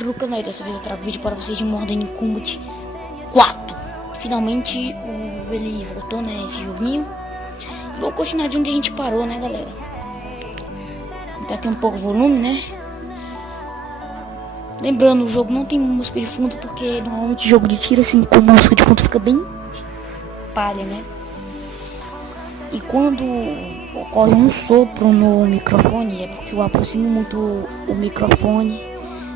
no canal. Dessa vez eu trago vídeo para vocês de Modern Combat 4. Finalmente ele voltou, né, esse joguinho. Vou continuar de onde a gente parou, né, galera. Tá aqui um pouco o volume, né. Lembrando, o jogo não tem música de fundo, porque normalmente jogo de tiro assim com música de fundo fica bem palha, né. E quando ocorre um sopro no microfone, é porque eu aproximo muito o microfone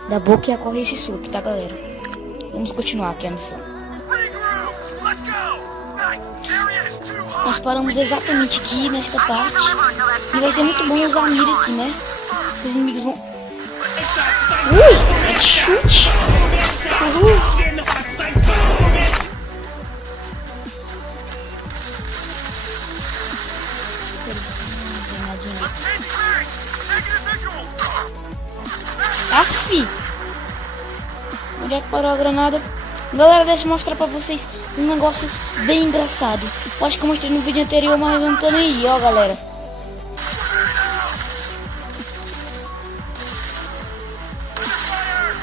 da boca e ocorre esse sopro, tá, galera? Vamos continuar aqui a missão. Nós paramos exatamente aqui nesta parte. E vai ser muito bom usar a mira aqui, né? Os inimigos vão... Ui! É chute! Uhul! Aff! Onde é que parou a granada? Galera, deixa eu mostrar pra vocês um negócio bem engraçado. Eu acho que eu mostrei no vídeo anterior, mas eu não tô nem aí, ó, galera.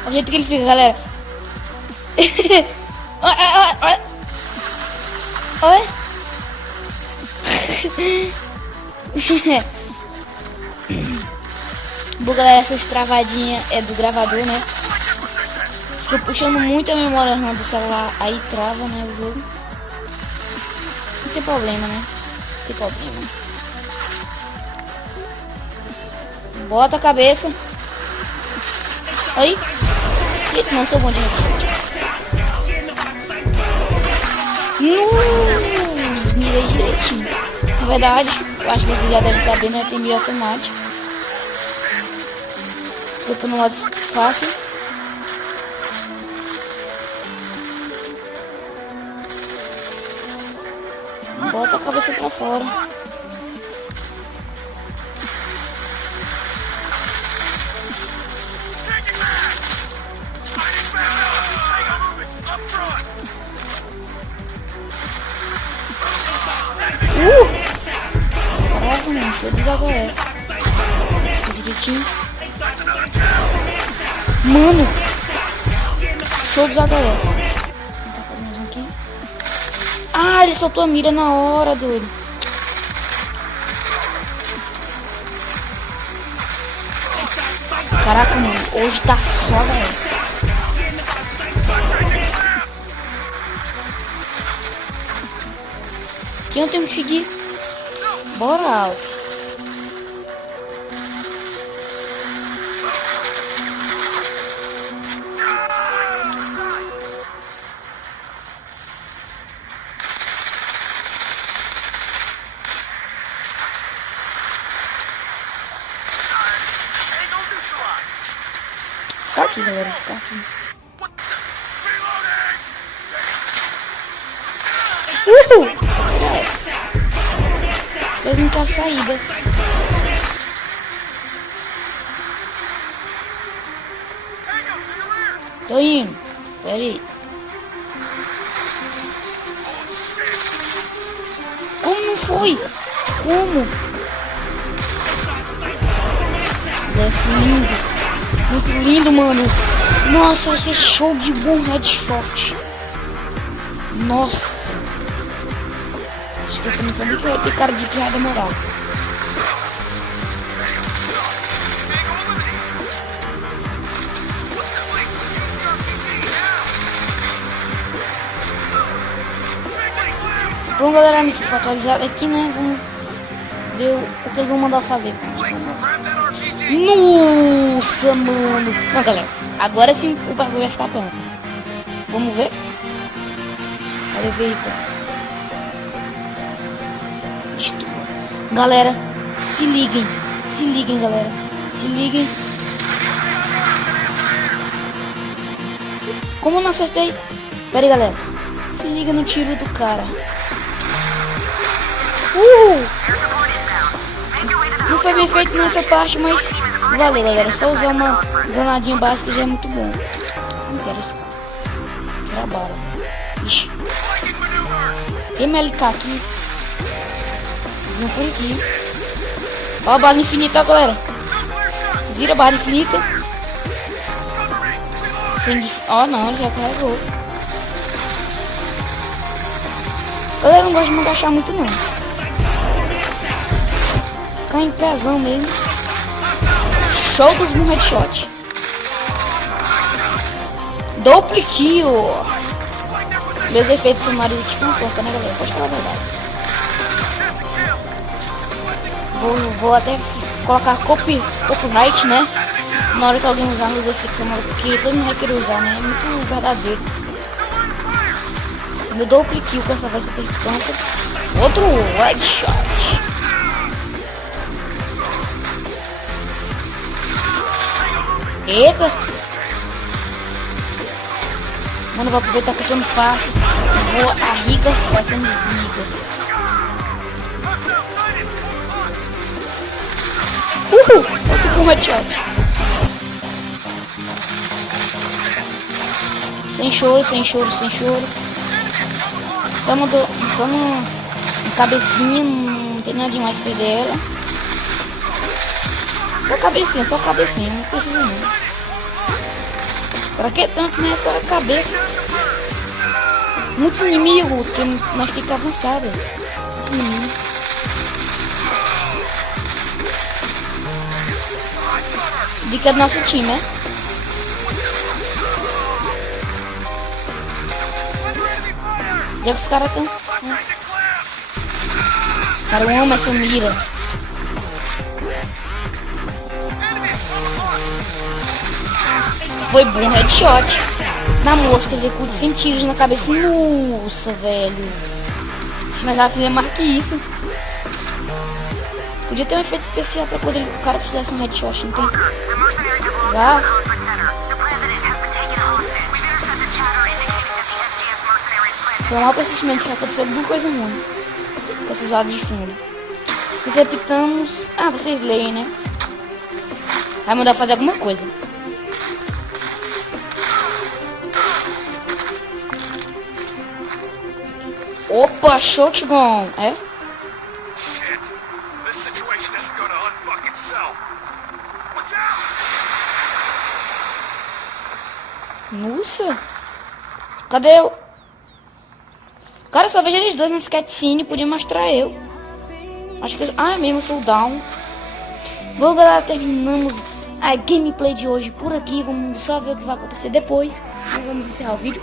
Olha o jeito que ele fica, galera. Olha. Bom, galera, essas travadinhas é do gravador, né? Tô puxando muito a memória RAM do celular, aí trava, né, o jogo. Não tem problema, né? Não tem problema. Bota a cabeça. Aí. Eita, não sou bom de mirei direitinho. Na verdade, eu acho que você já deve saber, né? Tem mira automática. Eu tô no modo fácil. Bota a cabeça pra fora. Caraca, mano, show dos HS. Direitinho. Mano, show dos HS. Ah, ele soltou a mira na hora, doido. Caraca, mano, hoje tá só, galera. Aqui eu tenho que seguir. Bora, Alto. Fica aqui, galera, fica aqui. Eles não tem saída. Tô indo. Pera aí. Como não foi? Como? É lindo. Muito lindo, mano. Nossa, vai ser show de bom headshot. Nossa. Acho que eu não sabia que vai ter cara de que vai demorar. Bom, galera, a missão foi atualizada aqui, né? Vamos ver o que eles vão mandar fazer. Nossa, mano. Não, galera, agora sim o bagulho vai ficar pronto. Vamos ver? Cadê o veículo? Galera, se liguem, galera, se liguem. Como eu não acertei? Pera aí, galera, se liga no tiro do cara. Não foi bem feito nessa parte, mas valeu, galera. Só usar uma granadinha básica já é muito bom. Não quero esse cara. Quero a bala. Ixi. Tem MLK aqui. Não foi aqui. Ó a bala infinita, ó, galera. Vira a barra infinita. Ó, não, ele já carregou. Eu não gosto de me agachar muito, não. Ficar em pezão mesmo. Show dos um headshot. Duplo kill. Meus efeitos sonoros aqui são poucos, né, galera? Pode falar a verdade. Vou até colocar copyright, né? Na hora que alguém usar meus efeitos sonoros, porque todo mundo vai querer usar, né? É muito verdadeiro. Meu duplo kill com essa voz super pronta. Outro headshot. Eita! Mano, vou aproveitar que eu tô no fácil. Vou a riga, vai ser riga. Outro com headshot. Sem choro, sem choro, sem choro. Só no cabecinha, não tem nada demais pra perder ela. Só cabecinha, não precisa não. Pra que tanto, né? Só a cabeça. Muito inimigo, que nós temos que avançar, velho. Muito inimigo. Vi que é do nosso time, né? Já que os caras estão... Cara, eu amo essa mira. Foi bom headshot. Na mosca, execute sem tiros na cabeça. Nossa, velho. Mas ela queria mais que isso. Podia ter um efeito especial pra quando o cara fizesse um headshot, não tem? Já. Foi um mau pressentimento que aconteceu alguma coisa ruim. Com esses lados de fundo. Repitamos. Ah, vocês leem, né? Vai mandar fazer alguma coisa. Opa, shotgun, é? Nossa. Cadê eu? Cara, só vejo eles dois no cutscene, podia mostrar eu. Acho que... Ah, mesmo, eu sou o Down. Bom, galera, terminamos a gameplay de hoje por aqui. Vamos só ver o que vai acontecer depois. Nós vamos encerrar o vídeo.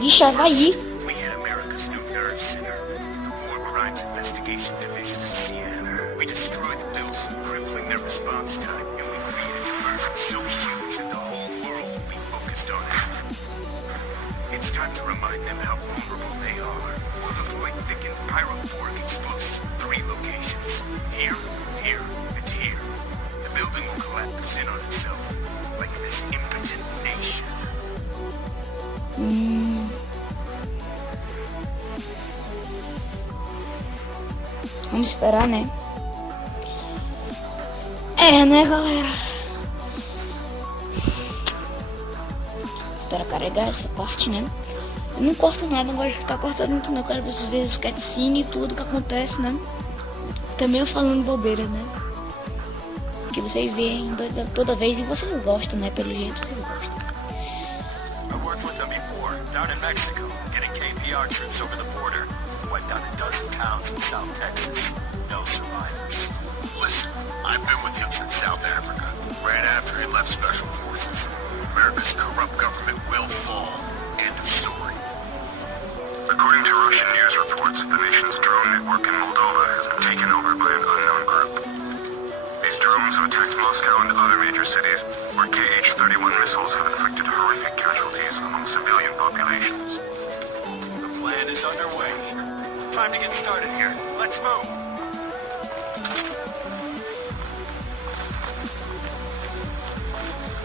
Ixi, Havaí. It's time to remind them how vulnerable they are. We'll deploy thickened pyrophoric explosives in 3 locations. Here, here, and here. The building will collapse in on itself, like this impotent nation. Vamos esperar, né? É, né, galera? Espera carregar essa parte, né? Eu não corto nada, não gosto de ficar cortando muito, não. Eu quero vocês verem os cutscenes e tudo que acontece, né? Também eu falando bobeira, né? Que vocês veem toda vez e vocês gostam, né? Pelo jeito vocês gostam. I worked with them before, down in Mexico, getting KPR troops over the border. Wiped out a dozen towns in South Texas. No survivors. Listen, I've been with him since South Africa, right after he left Special Forces. America's corrupt government will fall. End of story. According to Russian news reports, the nation's drone network in Moldova has been taken over by an unknown group. These drones have attacked Moscow and other major cities, where KH-31 missiles have inflicted horrific casualties among civilian populations. The plan is underway. Time to get started here. Let's move.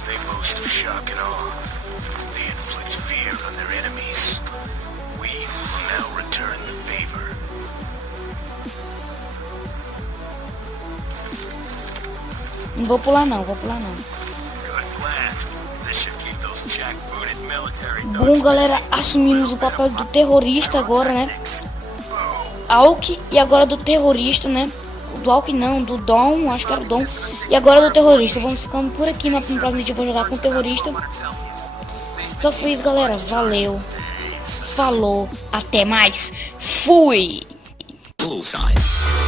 They boast of shock and awe. They inflict fear on their enemies. We will now return the favor. Não vou pular não, vou pular não. Good plan. This should keep those jackbooted military Bom, thugs galera, busy. assumimos o papel do terrorista agora, né? Tactics. Alck e agora do terrorista, né? Do Alck não, do Dom, acho que era o Dom. E agora do terrorista. Vamos ficando por aqui no próximo vídeo. Eu vou jogar com o terrorista. Só foi isso, galera. Valeu. Falou. Até mais. Fui. Bullseye.